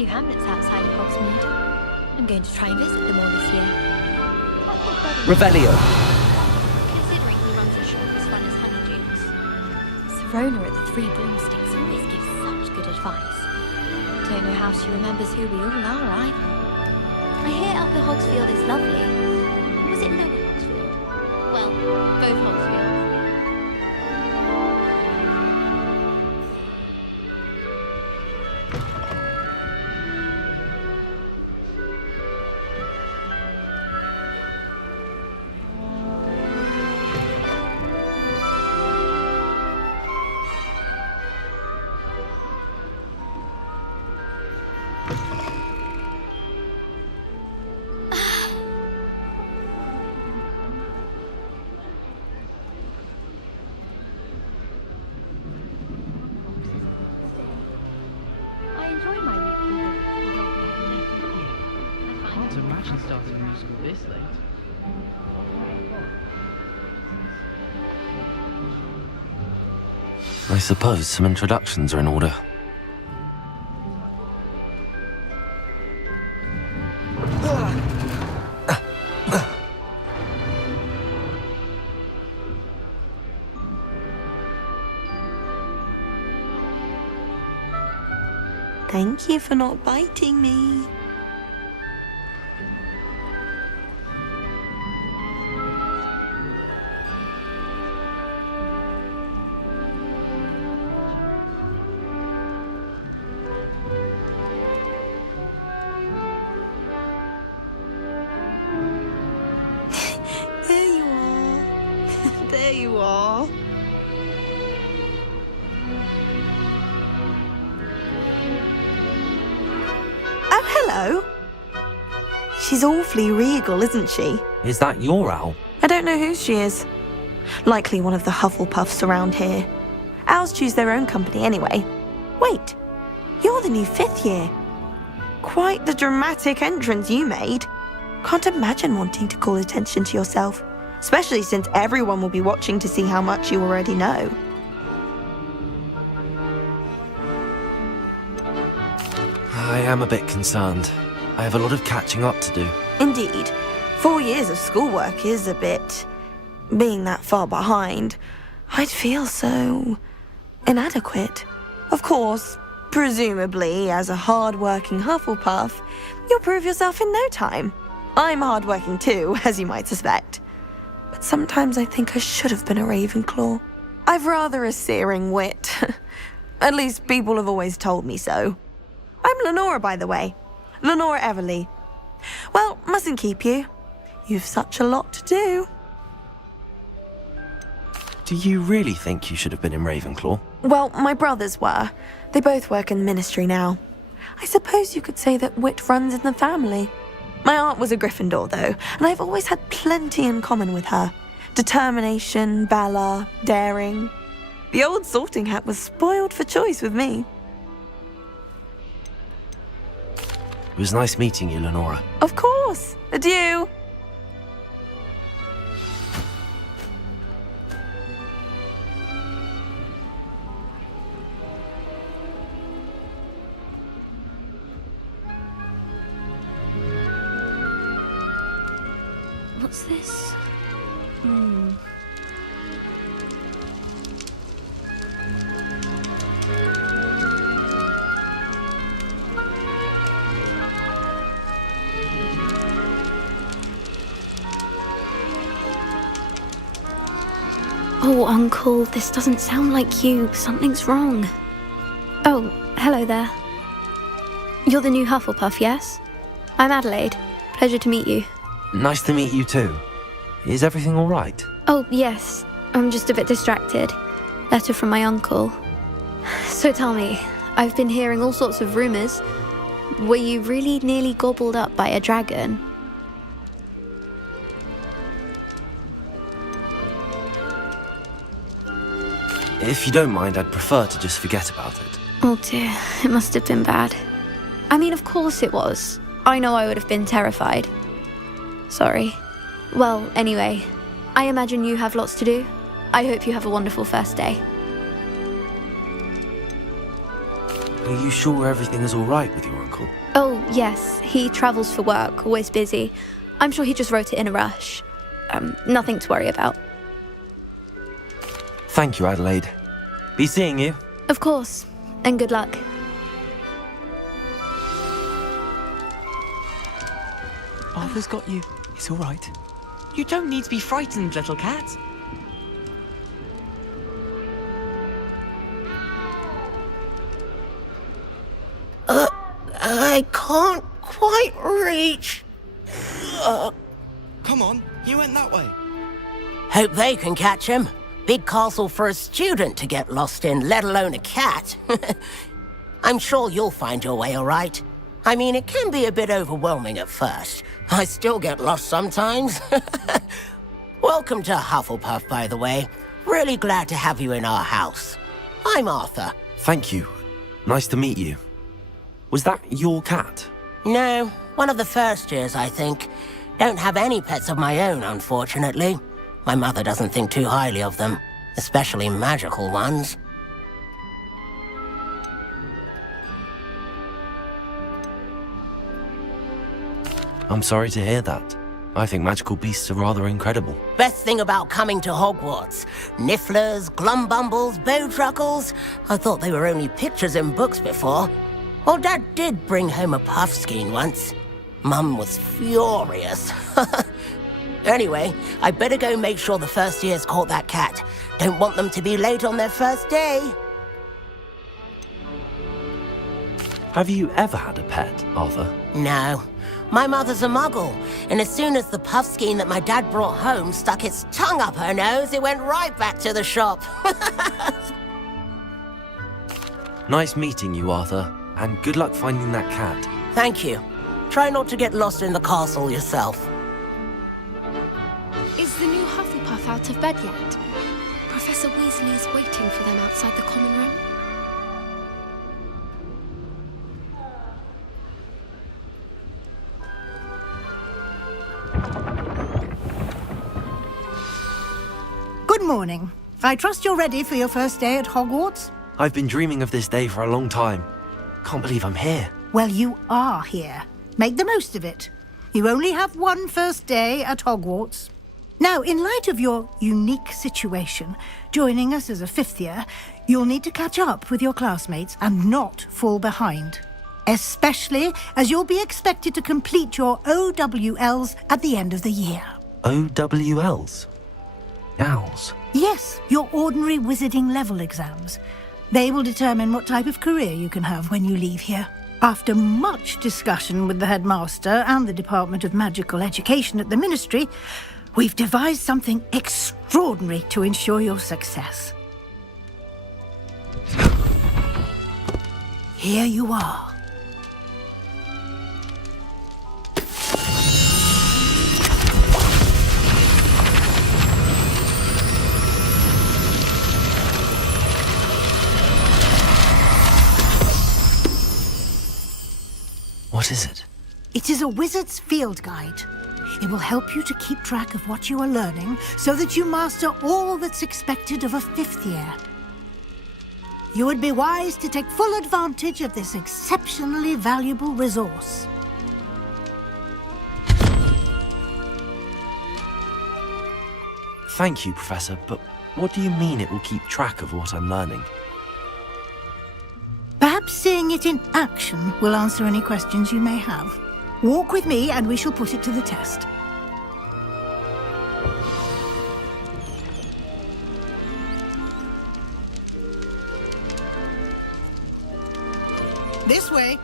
few hamlets outside of Hogsmeade. I'm going to try and visit them all this year. Revelio. Considering he runs a shop as fun as Honeydukes. Serona at the Three Broomsticks always gives such good advice. Don't know how she remembers who we all are either. I hear Upper Hogsfield is lovely. Was it Lower Hogsfield? Well, both Hogsfields. Can't imagine starting a musical this late. I suppose some introductions are in order. Thank you for not biting me. There you are. There you are. Oh, hello. She's awfully regal, isn't she? Is that your owl? I don't know who she is. Likely one of the Hufflepuffs around here. Owls choose their own company anyway. Wait, you're the new 5th year. Quite the dramatic entrance you made. Can't imagine wanting to call attention to yourself, especially since everyone will be watching to see how much you already know. I am a bit concerned. I have a lot of catching up to do. Indeed, 4 years of schoolwork is a bit... Being that far behind, I'd feel so... inadequate. Of course, presumably, as a hard-working Hufflepuff, you'll prove yourself in no time. I'm hard-working too, as you might suspect. But sometimes I think I should have been a Ravenclaw. I've rather a searing wit. At least people have always told me so. I'm Lenora, by the way. Lenora Everly. Well, mustn't keep you. You've such a lot to do. Do you really think you should have been in Ravenclaw? Well, my brothers were. They both work in the ministry now. I suppose you could say that wit runs in the family. My aunt was a Gryffindor, though, and I've always had plenty in common with her. Determination, valor, daring. The old sorting hat was spoiled for choice with me. It was nice meeting you, Lenora. Of course. Adieu. What's this? Oh, Uncle, this doesn't sound like you. Something's wrong. Oh, hello there. You're the new Hufflepuff, yes? I'm Adelaide. Pleasure to meet you. Nice to meet you too. Is everything all right? Oh, yes. I'm just a bit distracted. Letter from my uncle. So tell me, I've been hearing all sorts of rumours. Were you really nearly gobbled up by a dragon? If you don't mind, I'd prefer to just forget about it. Oh dear, it must have been bad. I mean, of course it was. I know I would have been terrified. Sorry. Well, anyway, I imagine you have lots to do. I hope you have a wonderful first day. Are you sure everything is all right with your uncle? Oh, yes, he travels for work, always busy. I'm sure he just wrote it in a rush. Nothing to worry about. Thank you, Adelaide. Be seeing you. Of course, and good luck. Arthur's got you. It's all right. You don't need to be frightened, little cat. I can't quite reach. Come on, you went that way. Hope they can catch him. Big castle for a student to get lost in, let alone a cat. I'm sure you'll find your way all right. I mean, it can be a bit overwhelming at first. I still get lost sometimes. Welcome to Hufflepuff, by the way. Really glad to have you in our house. I'm Arthur. Thank you. Nice to meet you. Was that your cat? No, one of the first years, I think. Don't have any pets of my own, unfortunately. My mother doesn't think too highly of them, especially magical ones. I'm sorry to hear that. I think magical beasts are rather incredible. Best thing about coming to Hogwarts. Nifflers, glumbumbles, bowtruckles. I thought they were only pictures in books before. Well, Dad did bring home a puffskein once. Mum was furious. Anyway, I better go make sure the first years caught that cat. Don't want them to be late on their first day. Have you ever had a pet, Arthur? No. My mother's a muggle, and as soon as the puffskein that my dad brought home stuck its tongue up her nose, it went right back to the shop. Nice meeting you, Arthur, and good luck finding that cat. Thank you. Try not to get lost in the castle yourself. Is the new Hufflepuff out of bed yet? Professor Weasley is waiting for them outside the common room. Good morning. I trust you're ready for your first day at Hogwarts? I've been dreaming of this day for a long time. Can't believe I'm here. Well, you are here. Make the most of it. You only have one first day at Hogwarts. Now, in light of your unique situation, joining us as a fifth year, you'll need to catch up with your classmates and not fall behind. Especially as you'll be expected to complete your OWLs at the end of the year. OWLs? Owls? Yes, your ordinary wizarding level exams. They will determine what type of career you can have when you leave here. After much discussion with the headmaster and the Department of Magical Education at the Ministry, we've devised something extraordinary to ensure your success. Here you are. What is it? It is a wizard's field guide. It will help you to keep track of what you are learning so that you master all that's expected of a fifth year. You would be wise to take full advantage of this exceptionally valuable resource. Thank you, Professor, but what do you mean it will keep track of what I'm learning? Perhaps seeing it in action will answer any questions you may have. Walk with me and we shall put it to the test. This way.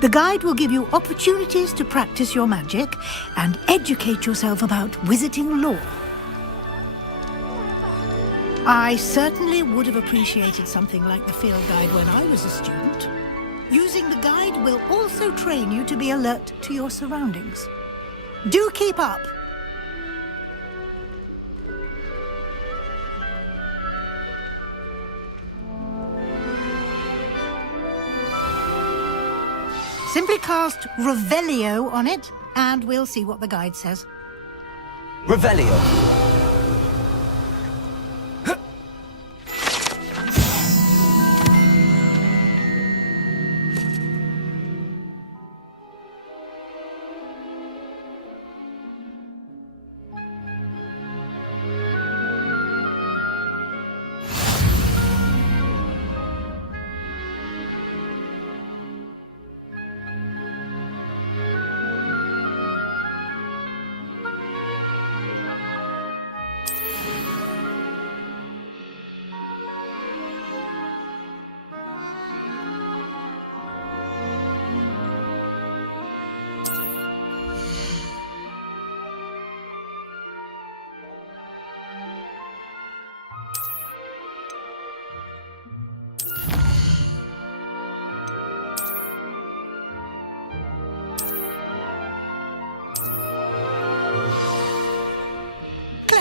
The guide will give you opportunities to practice your magic and educate yourself about wizarding lore. I certainly would have appreciated something like the field guide when I was a student. Using the guide will also train you to be alert to your surroundings. Do keep up! Simply cast Revelio on it, and we'll see what the guide says. Revelio.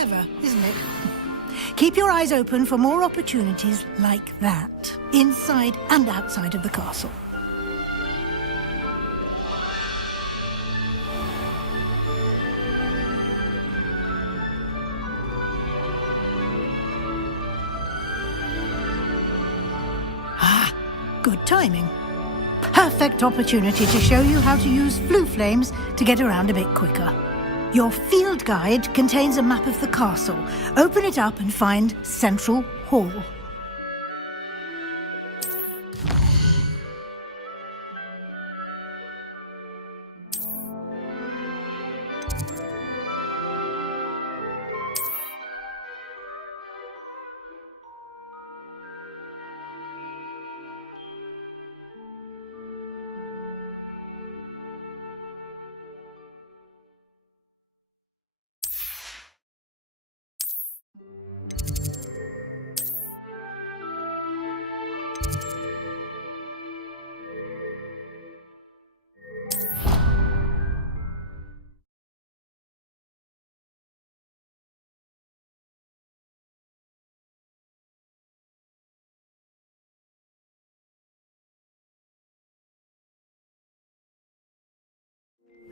Clever, isn't it? Keep your eyes open for more opportunities like that, inside and outside of the castle. Ah, good timing. Perfect opportunity to show you how to use flue flames to get around a bit quicker. Your field guide contains a map of the castle. Open it up and find Central Hall.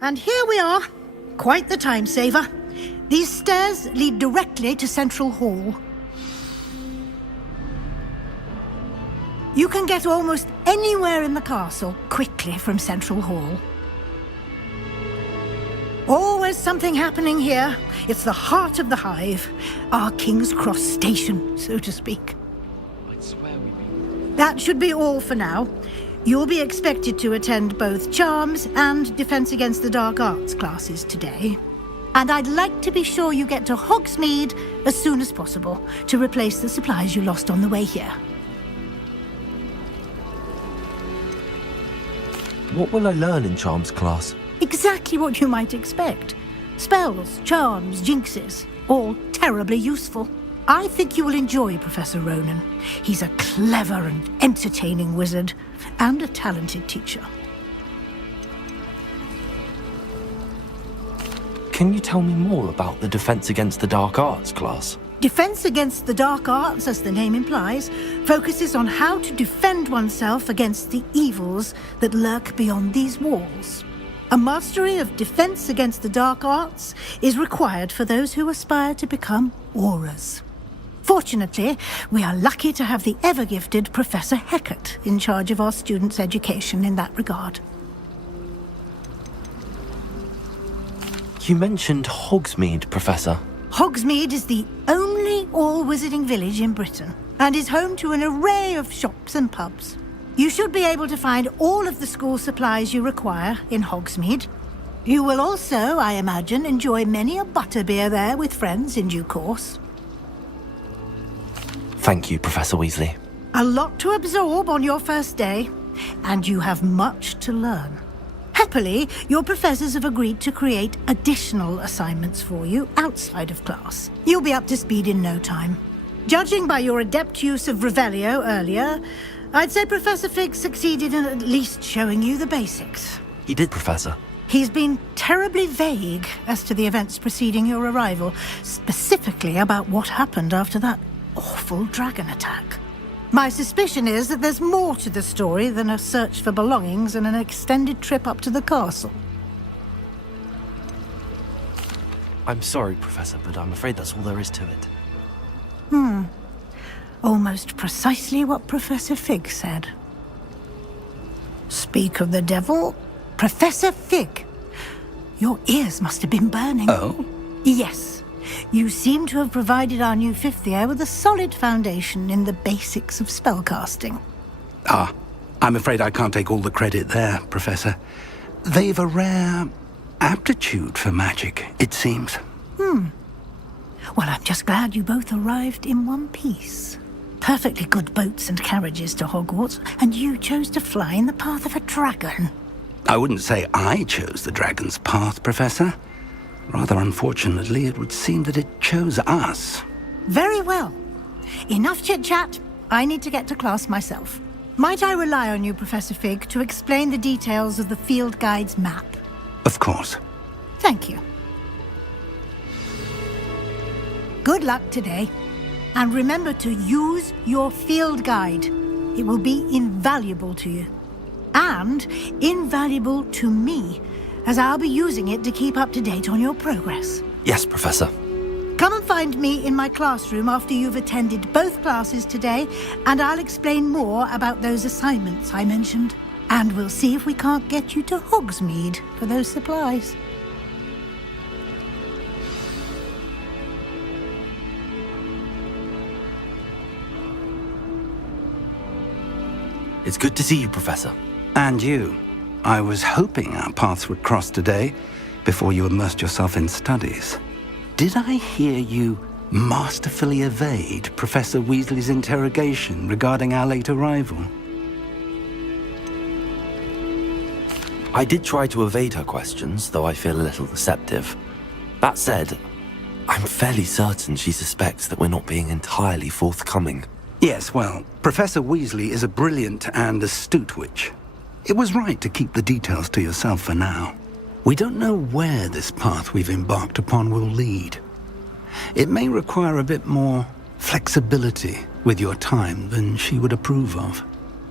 And here we are. Quite the time saver. These stairs lead directly to Central Hall. You can get almost anywhere in the castle quickly from Central Hall. Always something happening here. It's the heart of the hive. Our King's Cross station, so to speak. I'd swear we've been... That should be all for now. You'll be expected to attend both Charms and Defense Against the Dark Arts classes today. And I'd like to be sure you get to Hogsmeade as soon as possible to replace the supplies you lost on the way here. What will I learn in Charms class? Exactly what you might expect. Spells, charms, jinxes, all terribly useful. I think you will enjoy Professor Ronan. He's a clever and entertaining wizard, and a talented teacher. Can you tell me more about the Defense Against the Dark Arts class? Defense Against the Dark Arts, as the name implies, focuses on how to defend oneself against the evils that lurk beyond these walls. A mastery of Defense Against the Dark Arts is required for those who aspire to become auras. Fortunately, we are lucky to have the ever-gifted Professor Hecat in charge of our students' education in that regard. You mentioned Hogsmeade, Professor. Hogsmeade is the only all-wizarding village in Britain and is home to an array of shops and pubs. You should be able to find all of the school supplies you require in Hogsmeade. You will also, I imagine, enjoy many a butterbeer there with friends in due course. Thank you, Professor Weasley. A lot to absorb on your first day, and you have much to learn. Happily, your professors have agreed to create additional assignments for you outside of class. You'll be up to speed in no time. Judging by your adept use of Revelio earlier, I'd say Professor Fig succeeded in at least showing you the basics. He did, Professor. He's been terribly vague as to the events preceding your arrival, specifically about what happened after that awful dragon attack. My suspicion is that there's more to the story than a search for belongings and an extended trip up to the castle. I'm sorry, Professor, but I'm afraid that's all there is to it. Almost precisely what Professor Fig said. Speak of the devil, Professor Fig. Your ears must have been burning. Oh? Yes. You seem to have provided our new fifth year with a solid foundation in the basics of spellcasting. Ah, I'm afraid I can't take all the credit there, Professor. They've a rare aptitude for magic, it seems. Well, I'm just glad you both arrived in one piece. Perfectly good boats and carriages to Hogwarts, and you chose to fly in the path of a dragon. I wouldn't say I chose the dragon's path, Professor. Rather unfortunately, it would seem that it chose us. Very well. Enough chit-chat. I need to get to class myself. Might I rely on you, Professor Fig, to explain the details of the field guide's map? Of course. Thank you. Good luck today. And remember to use your field guide. It will be invaluable to you. And invaluable to me, as I'll be using it to keep up to date on your progress. Yes, Professor. Come and find me in my classroom after you've attended both classes today, and I'll explain more about those assignments I mentioned. And we'll see if we can't get you to Hogsmeade for those supplies. It's good to see you, Professor. And you. I was hoping our paths would cross today, before you immersed yourself in studies. Did I hear you masterfully evade Professor Weasley's interrogation regarding our late arrival? I did try to evade her questions, though I feel a little deceptive. That said, I'm fairly certain she suspects that we're not being entirely forthcoming. Yes, well, Professor Weasley is a brilliant and astute witch. It was right to keep the details to yourself for now. We don't know where this path we've embarked upon will lead. It may require a bit more flexibility with your time than she would approve of.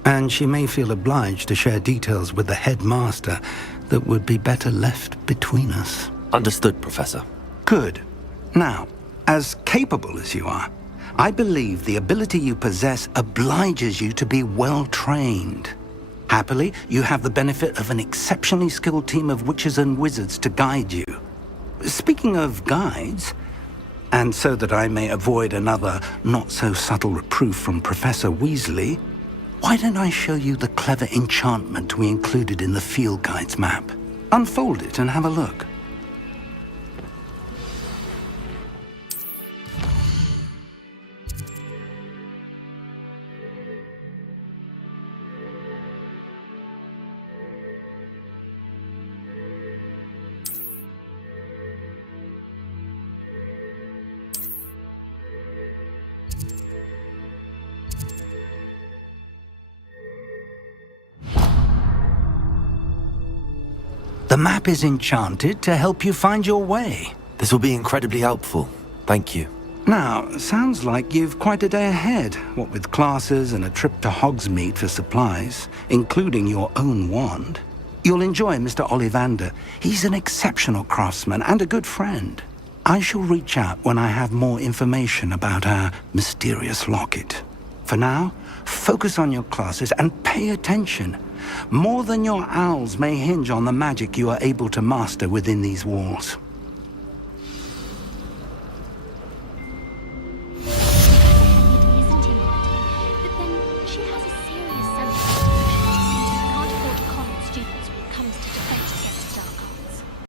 And she may feel obliged to share details with the headmaster that would be better left between us. Understood, Professor. Good. Now, as capable as you are, I believe the ability you possess obliges you to be well-trained. Happily, you have the benefit of an exceptionally skilled team of witches and wizards to guide you. Speaking of guides, and so that I may avoid another not-so-subtle reproof from Professor Weasley, why don't I show you the clever enchantment we included in the field guide's map? Unfold it and have a look. The map is enchanted to help you find your way. This will be incredibly helpful. Thank you. Now, sounds like you've quite a day ahead, what with classes and a trip to Hogsmeade for supplies, including your own wand. You'll enjoy Mr. Ollivander. He's an exceptional craftsman and a good friend. I shall reach out when I have more information about our mysterious locket. For now, focus on your classes and pay attention. More than your owls may hinge on the magic you are able to master within these walls.